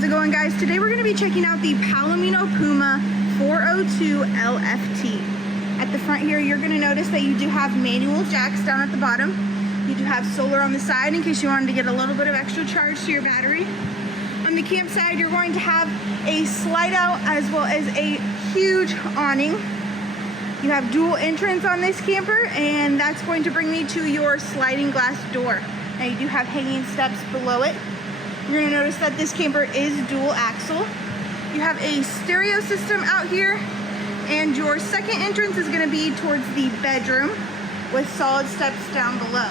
How's it going, guys? Today we're going to be checking out the Puma 402LFT. At the front here, you're going to notice that you do have manual jacks down at the bottom. You do have solar on the side in case you wanted to get a little bit of extra charge to your battery. On the campsite, you're going to have a slide out as well as a huge awning. You have dual entrance on this camper, and that's going to bring me to your sliding glass door. Now you do have hanging steps below it. You're going to notice that this camper is dual axle. You have a stereo system out here, and your second entrance is going to be towards the bedroom with solid steps down below.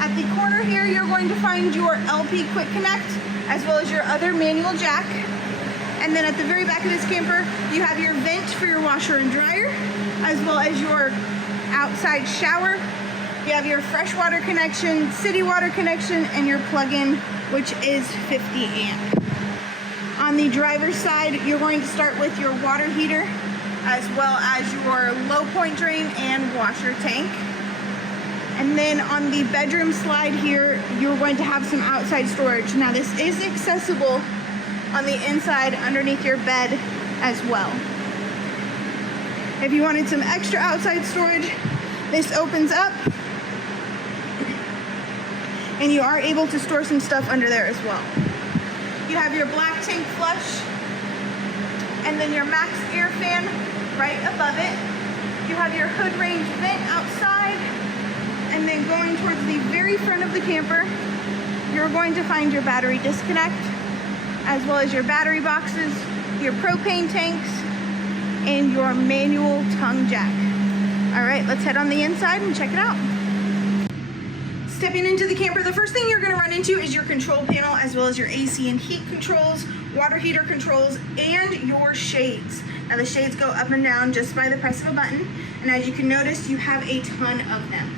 At the corner here, you're going to find your LP Quick Connect as well as your other manual jack. And then at the very back of this camper, you have your vent for your washer and dryer as well as your outside shower. You have your freshwater connection, city water connection, and your plug-in, which is 50 amp. On the driver's side, you're going to start with your water heater, as well as your low point drain and washer tank. And then on the bedroom slide here, you're going to have some outside storage. Now this is accessible on the inside underneath your bed as well. If you wanted some extra outside storage, this opens up, and you are able to store some stuff under there as well. You have your black tank flush, and then your max air fan right above it. You have your hood range vent outside, and then going towards the very front of the camper, you're going to find your battery disconnect, as well as your battery boxes, your propane tanks, and your manual tongue jack. All right, let's head on the inside and check it out. Stepping into the camper, the first thing you're going to run into is your control panel, as well as your AC and heat controls, water heater controls, and your shades. Now the shades go up and down just by the press of a button, and as you can notice, you have a ton of them.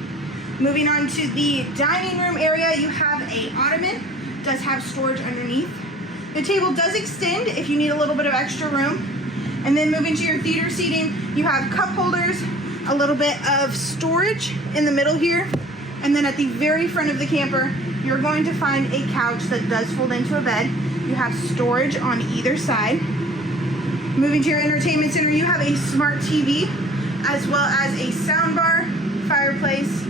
Moving on to the dining room area, you have a ottoman. It does have storage underneath. The table does extend if you need a little bit of extra room. And then moving to your theater seating, you have cup holders, a little bit of storage in the middle here. And then at the very front of the camper, you're going to find a couch that does fold into a bed. You have storage on either side. Moving to your entertainment center, you have a smart TV, as well as a sound bar, fireplace,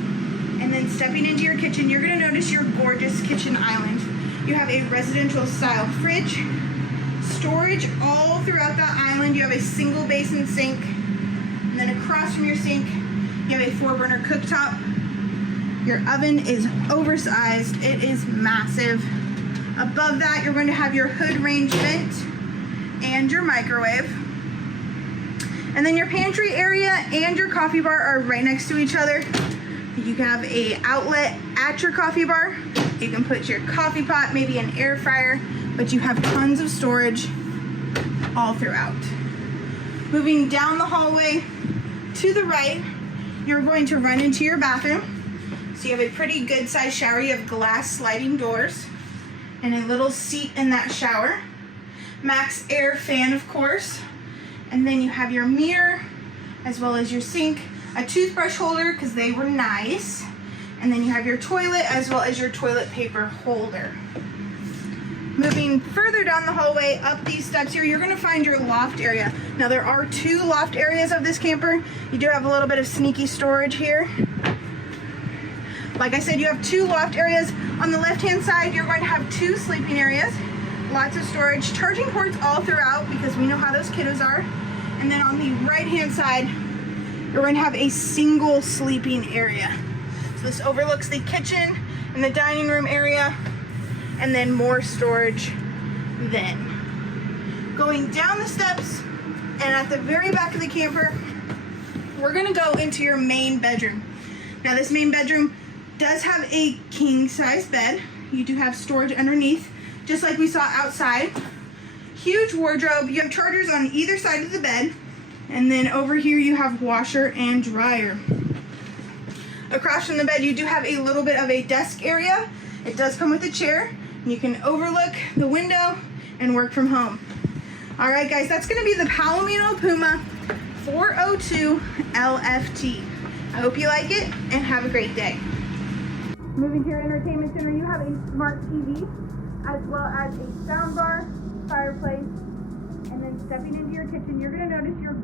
and then stepping into your kitchen, you're gonna notice your gorgeous kitchen island. You have a residential style fridge, storage all throughout that island. You have a single basin sink, and then across from your sink, you have a 4-burner cooktop. Your oven is oversized, it is massive. Above that, you're going to have your hood range vent and your microwave. And then your pantry area and your coffee bar are right next to each other. You have a outlet at your coffee bar. You can put your coffee pot, maybe an air fryer, but you have tons of storage all throughout. Moving down the hallway to the right, you're going to run into your bathroom. So you have a pretty good sized shower. You have glass sliding doors and a little seat in that shower. Max air fan, of course. And then you have your mirror as well as your sink, a toothbrush holder because they were nice. And then you have your toilet as well as your toilet paper holder. Moving further down the hallway, up these steps here, you're gonna find your loft area. Now there are 2 loft areas of this camper. You do have a little bit of sneaky storage here. Like I said, you have 2 loft areas. On the left-hand side, you're going to have 2 sleeping areas, lots of storage, charging ports all throughout because we know how those kiddos are. And then on the right-hand side, you're going to have a single sleeping area. So this overlooks the kitchen and the dining room area, and then more storage then. Going down the steps, and at the very back of the camper, we're gonna go into your main bedroom. Now this main bedroom does have a king size bed. You do have storage underneath, just like we saw outside. Huge wardrobe. You have chargers on either side of the bed. And then over here you have washer and dryer. Across from the bed you do have a little bit of a desk area. It does come with a chair. And you can overlook the window and work from home. All right guys, that's gonna be the Puma 402LFT. I hope you like it and have a great day. Moving to your entertainment center, you have a smart TV, as well as a sound bar, fireplace, and then stepping into your kitchen, you're going to notice your